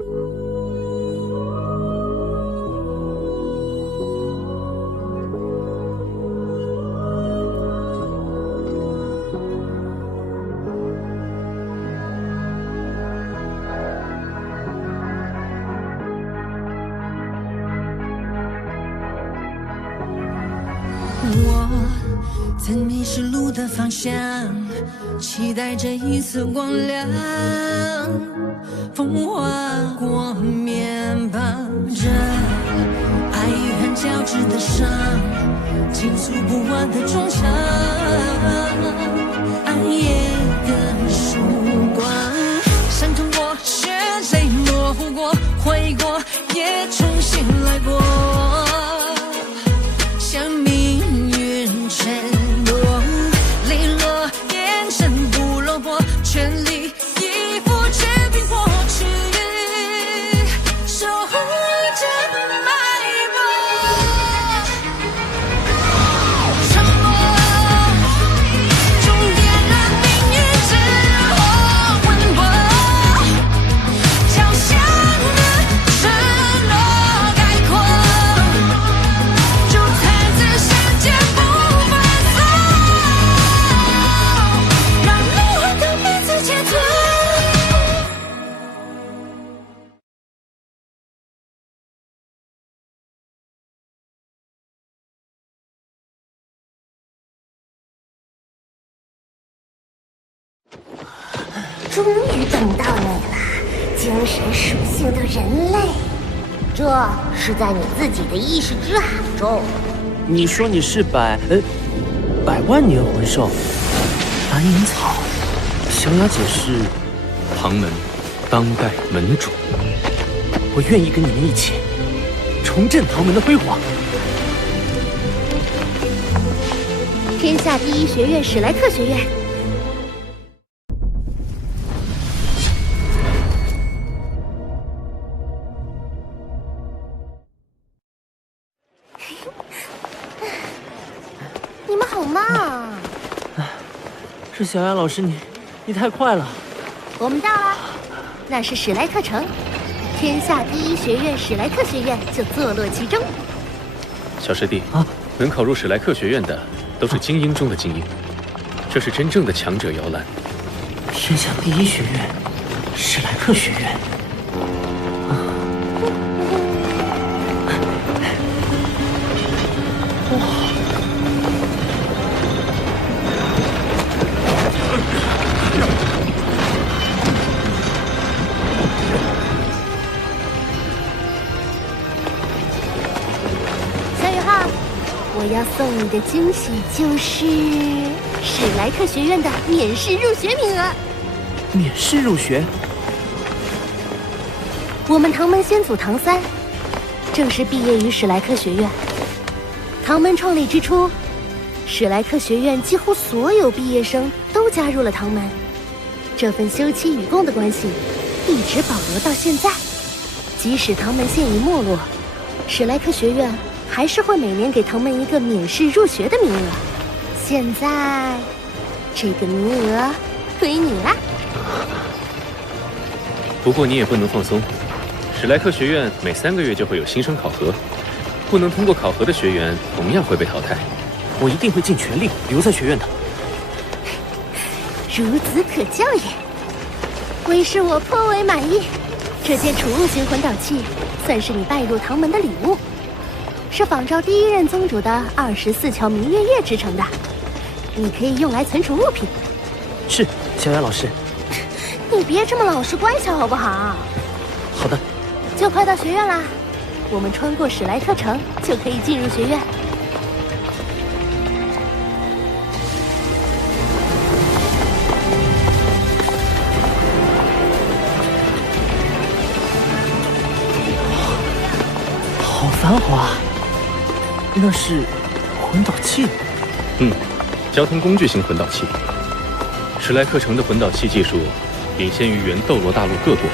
我曾迷失路的方向，期待着一丝光亮。风划过面庞着爱与恨交织的伤，倾诉不完的衷肠。暗夜的曙光，伤痛过，血泪模糊过，回过，也重新来过。像命运沉落，泪落，眼神不落魄，全力以赴，决定过去，守护着脉搏。沉默，终点了命运之火，温柔，脚下的承诺概括。终于等到你了，精神属性的人类。这是在你自己的意识之海中。你说你是百万年魂兽，蓝银草，小雅姐是唐门当代门主，我愿意跟你们一起重振唐门的辉煌。天下第一学院史莱克学院。你们好慢啊！是小雅老师，你太快了。我们到了，那是史莱克城，天下第一学院史莱克学院就坐落其中。小师弟啊，能考入史莱克学院的都是精英中的精英，这是真正的强者摇篮。天下第一学院，史莱克学院。我要送你的惊喜就是史莱克学院的免试入学名额。免试入学？我们唐门先祖唐三，正式毕业于史莱克学院。唐门创立之初，史莱克学院几乎所有毕业生都加入了唐门，这份休戚与共的关系一直保留到现在。即使唐门现已没落，史莱克学院还是会每年给唐门一个免试入学的名额。现在，这个名额归你啦。不过你也不能放松，史莱克学院每3个月就会有新生考核，不能通过考核的学员同样会被淘汰。我一定会尽全力留在学院的。孺子可教也。为师我颇为满意，这件储物型魂导器算是你拜入唐门的礼物。是仿照第一任宗主的24桥明月夜制成的，你可以用来存储物品。是，小雅老师。你别这么老实乖巧好不好？好的。就快到学院啦，我们穿过史莱克城就可以进入学院。好繁华。那是魂导器。交通工具型魂导器。史莱克城的魂导器技术领先于原斗罗大陆各国，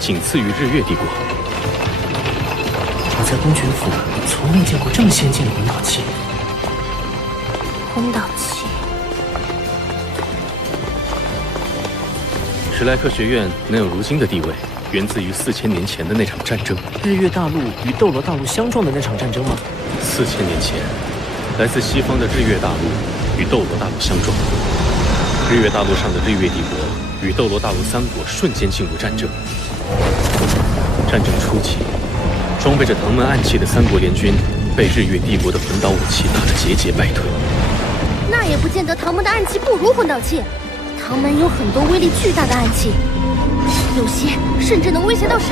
仅次于日月帝国。我在公爵府从未见过这么先进的魂导器。魂导器。史莱克学院能有如今的地位，源自于4000年前的那场战争。日月大陆与斗罗大陆相撞的那场战争吗？4000年前，来自西方的日月大陆与斗罗大陆相撞，日月大陆上的日月帝国与斗罗大陆3国瞬间进入战争。战争初期，装备着唐门暗器的3国联军被日月帝国的魂导武器打得节节败退。那也不见得唐门的暗器不如魂导器，唐门有很多威力巨大的暗器，有些甚至能威胁到神。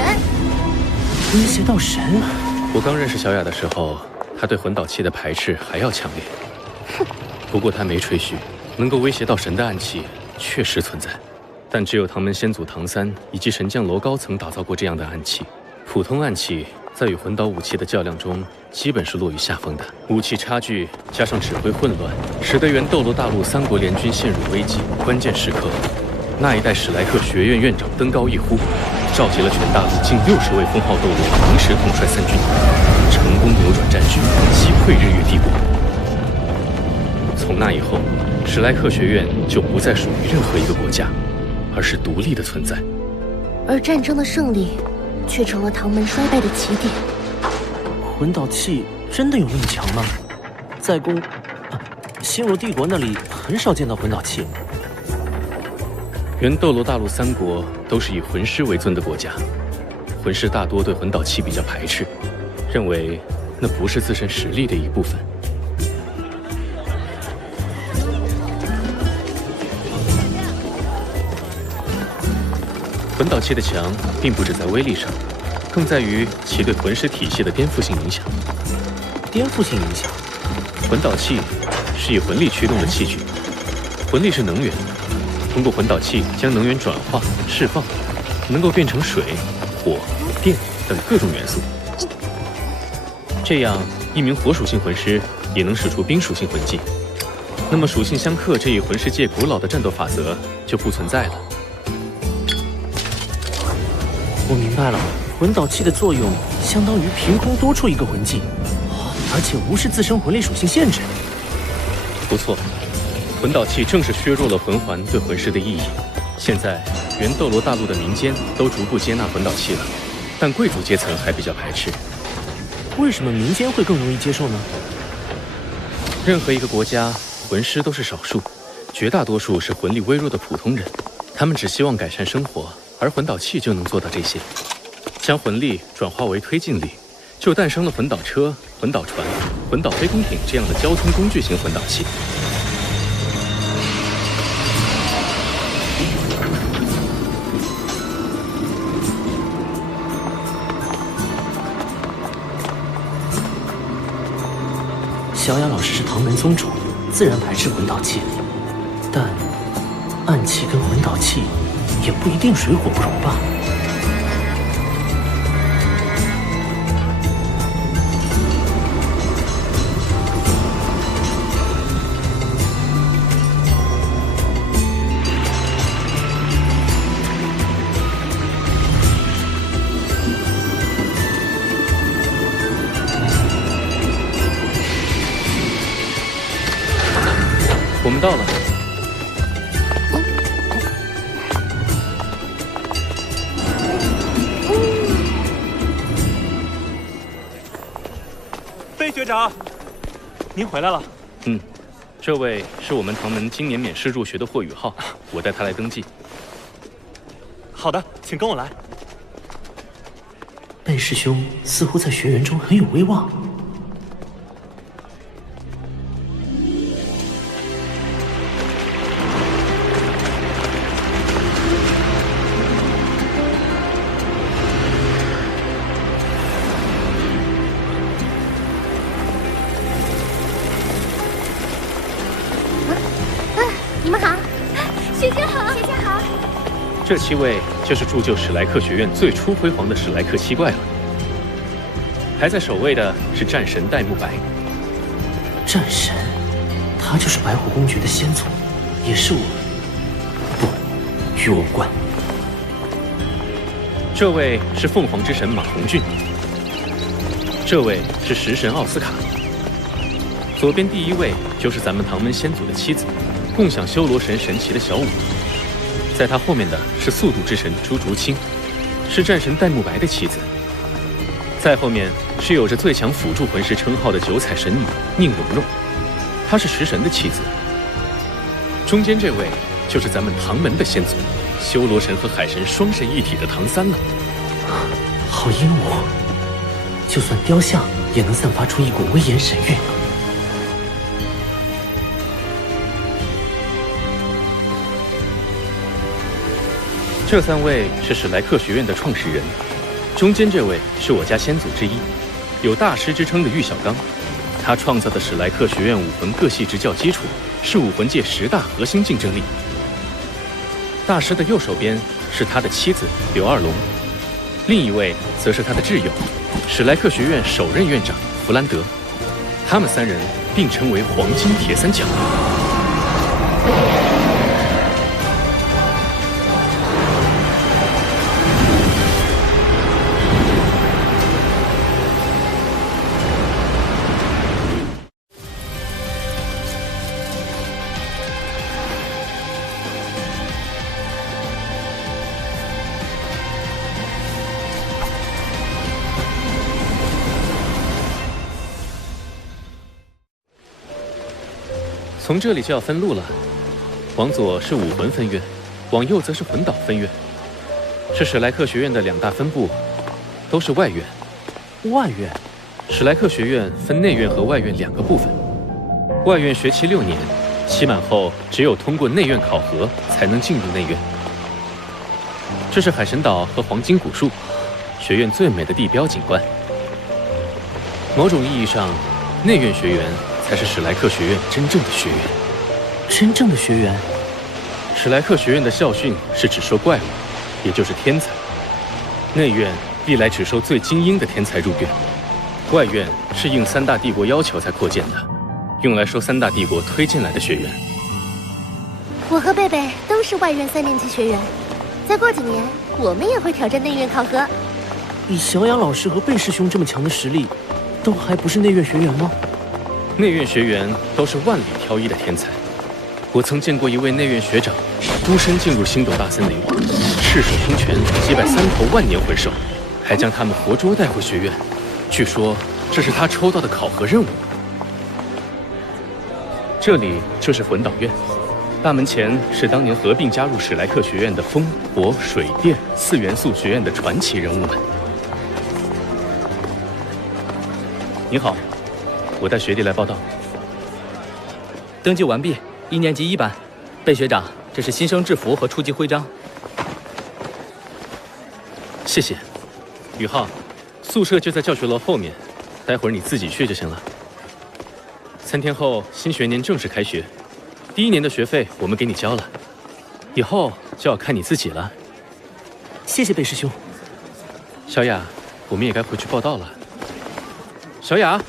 威胁到神？我刚认识小雅的时候，她对魂导器的排斥还要强烈。不过她没吹嘘，能够威胁到神的暗器确实存在，但只有唐门先祖唐三以及神将楼高曾打造过这样的暗器。普通暗器在与魂导武器的较量中，基本是落于下风的。武器差距加上指挥混乱，使得原斗罗大陆3国联军陷入危机。关键时刻，那一代史莱克学院院长登高一呼，召集了全大陆近60位封号斗罗，同时统帅3军，成功扭转战局，击溃日月帝国。从那以后，史莱克学院就不再属于任何一个国家，而是独立的存在。而战争的胜利，却成了唐门衰败的起点。魂导器真的有那么强吗？在星罗帝国那里很少见到魂导器。原斗罗大陆3国都是以魂师为尊的国家，魂师大多对魂导器比较排斥，认为那不是自身实力的一部分。魂导器的强，并不只在威力上，更在于其对魂师体系的颠覆性影响。颠覆性影响？魂导器是以魂力驱动的器具，魂力是能源，通过魂导器将能源转化、释放，能够变成水、火、电等各种元素。这样，一名火属性魂师也能使出冰属性魂技。那么，属性相克这一魂师界古老的战斗法则就不存在了。我明白了，魂导器的作用相当于凭空多出一个魂技，而且无视自身魂力属性限制。不错，魂导器正是削弱了魂环对魂师的意义。现在，原斗罗大陆的民间都逐步接纳魂导器了，但贵族阶层还比较排斥。为什么民间会更容易接受呢？任何一个国家，魂师都是少数，绝大多数是魂力微弱的普通人，他们只希望改善生活。而魂导器就能做到这些，将魂力转化为推进力，就诞生了魂导车、魂导船、魂导飞空艇这样的交通工具型魂导器。小雅老师是唐门宗主，自然排斥魂导器，但暗器跟魂导器也不一定水火不容吧。我们到了。学长，您回来了。这位是我们唐门今年免试入学的霍雨浩，我带他来登记。好的，请跟我来。贝师兄似乎在学园中很有威望。你们好，学姐好，学姐好。这7位就是铸就史莱克学院最初辉煌的史莱克7怪了。排在首位的是战神戴沐白。战神，他就是白虎公爵的先祖，也是我。不，与我无关。这位是凤凰之神马红俊。这位是食神奥斯卡。左边第1位就是咱们唐门先祖的妻子，共享修罗神神旗的小舞。在他后面的是速度之神朱竹清，是战神戴沐白的妻子。再后面是有着最强辅助魂师称号的九彩神女宁荣荣，她是食神的妻子。中间这位就是咱们唐门的先祖，修罗神和海神双神一体的唐三了。好阴武，就算雕像也能散发出一股威严神韵。这3位是史莱克学院的创始人，中间这位是我家先祖之一，有大师之称的玉小刚。他创造的史莱克学院武魂各系执教基础，是武魂界10大核心竞争力。大师的右手边是他的妻子刘二龙，另一位则是他的挚友，史莱克学院首任院长弗兰德。他们3人并称为黄金铁三角。从这里就要分路了，往左是武魂分院，往右则是魂导分院，是史莱克学院的2大分部，都是外院。外院，史莱克学院分内院和外院2个部分。外院学期6年，期满后只有通过内院考核才能进入内院。这是海神岛和黄金古树，学院最美的地标景观。某种意义上，内院学员才是史莱克学院真正的学员。真正的学员，史莱克学院的校训是只收怪物，也就是天才。内院历来只收最精英的天才入院，外院是应3大帝国要求才扩建的，用来收3大帝国推荐来的学员。我和贝贝都是外院3年级学员，再过几年我们也会挑战内院考核。以小雅老师和贝师兄这么强的实力，都还不是内院学员吗？内院学员都是万里挑一的天才。我曾见过一位内院学长，孤身进入星斗大森林，赤手空拳击败3头万年魂兽，还将他们活捉带回学院。据说这是他抽到的考核任务。这里就是魂导院，大门前是当年合并加入史莱克学院的风、火、水、电4元素学院的传奇人物们。你好，我带学弟来报道。登记完毕，1年级1班。贝学长，这是新生制服和初级徽章。谢谢。宇浩，宿舍就在教学楼后面，待会儿你自己去就行了。3天后新学年正式开学，第1年的学费我们给你交了，以后就要看你自己了。谢谢贝师兄。小雅，我们也该回去报到了。小雅，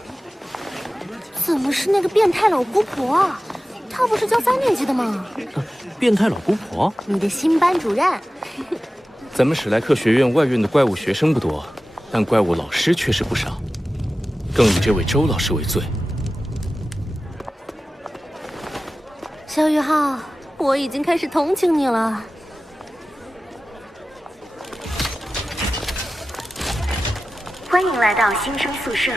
怎么是那个变态老姑婆啊？她不是教3年级的吗？变态老姑婆，你的新班主任。咱们史莱克学院外院的怪物学生不多，但怪物老师却是不少，更以这位周老师为最。小宇浩，我已经开始同情你了。欢迎来到新生宿舍。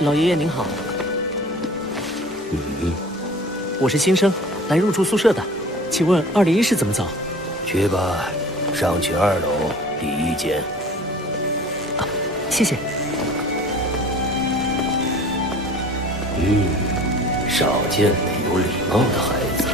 老爷爷您好。我是新生，来入住宿舍的，请问201室怎么走？去吧，上去2楼第1间。谢谢。少见的有礼貌的孩子。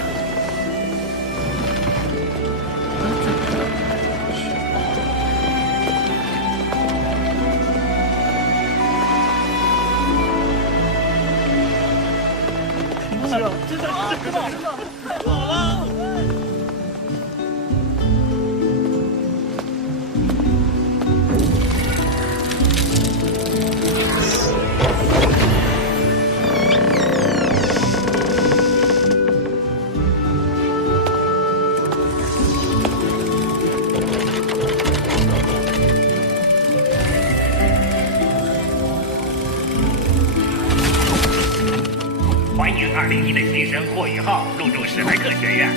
替身霍雨浩入住史莱克学院。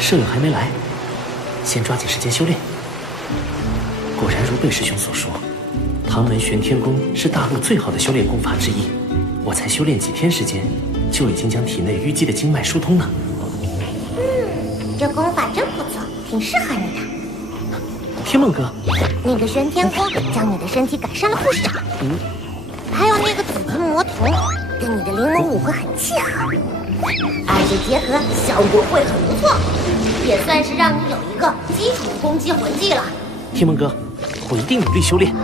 舍友还没来，先抓紧时间修炼。果然如贝师兄所说，唐门玄天功是大陆最好的修炼功法之一。我才修炼几天时间，就已经将体内淤积的经脉疏通了。这功法真不错，挺适合你的。天梦哥，那个玄天功将你的身体改善了不少。还有那个紫藤魔瞳，跟你的灵魔武会很契合，而且结合效果会很不错，也算是让你有一个基础的攻击魂技了。天梦哥，我一定努力修炼。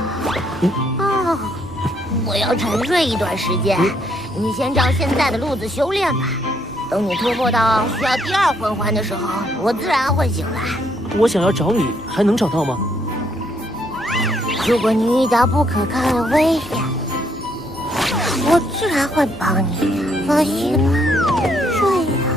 我要沉睡一段时间，你先照现在的路子修炼吧。等你突破到需要第二魂环的时候，我自然会醒来。我想要找你，还能找到吗？如果你遇到不可抗的危险，我自然会帮你。放心吧，睡呀。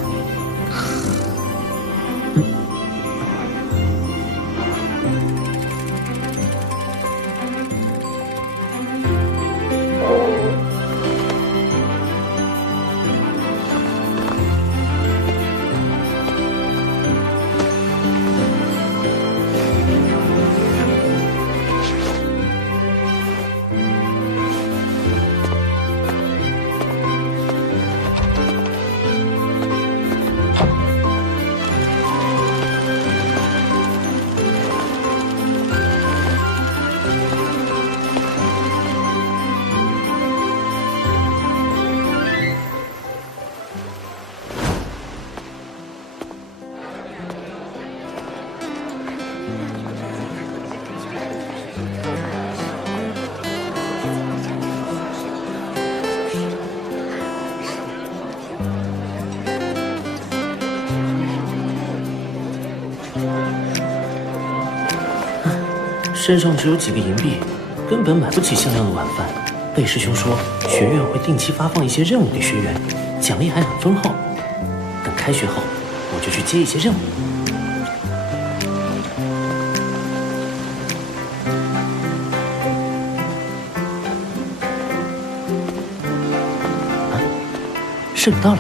身上只有几个银币，根本买不起像样的晚饭。贝师兄说，学院会定期发放一些任务给学员，奖励还很丰厚。等开学后，我就去接一些任务。舍友到了。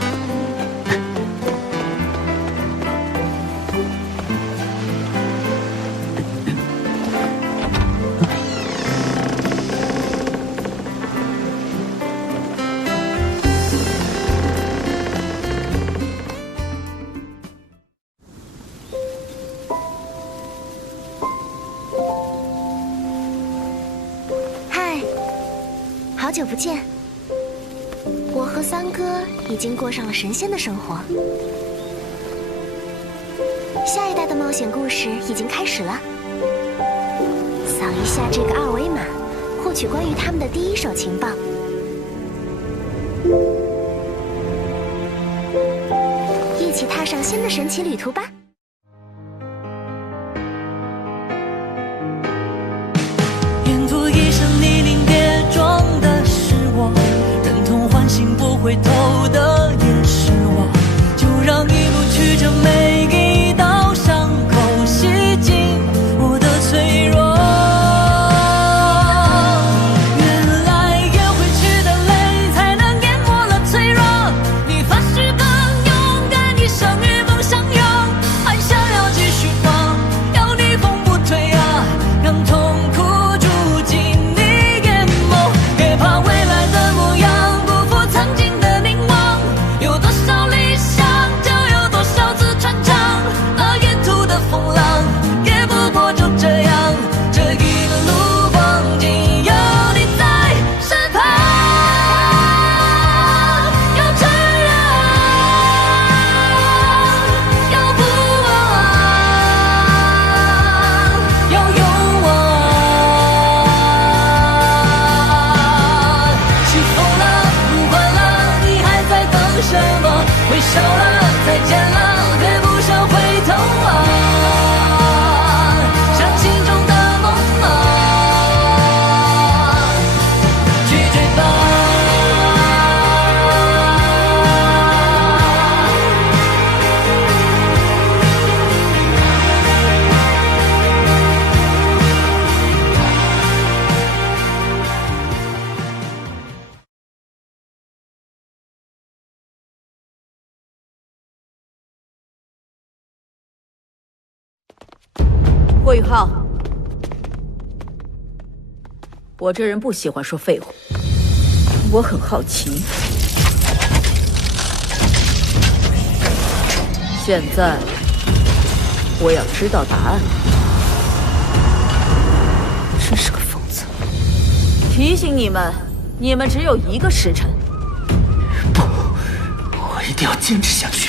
好久不见，我和三哥已经过上了神仙的生活。下一代的冒险故事已经开始了，扫一下这个二维码，获取关于他们的第一手情报。一起踏上新的神奇旅途吧！沿途一声泥泞跌撞的是我，忍痛唤醒不回头的也是我，就让一路曲折每一道伤口洗净我的脆弱。原来咽回去的泪才能淹没了脆弱，你发誓更勇敢，一生与梦相拥，还想要继续吗？要逆风不退啊，让痛苦未来的模样，不负曾经的凝郭宇浩，我这人不喜欢说废话，我很好奇，现在我要知道答案。真是个疯子！提醒你们，你们只有1个时辰。不，我一定要坚持下去。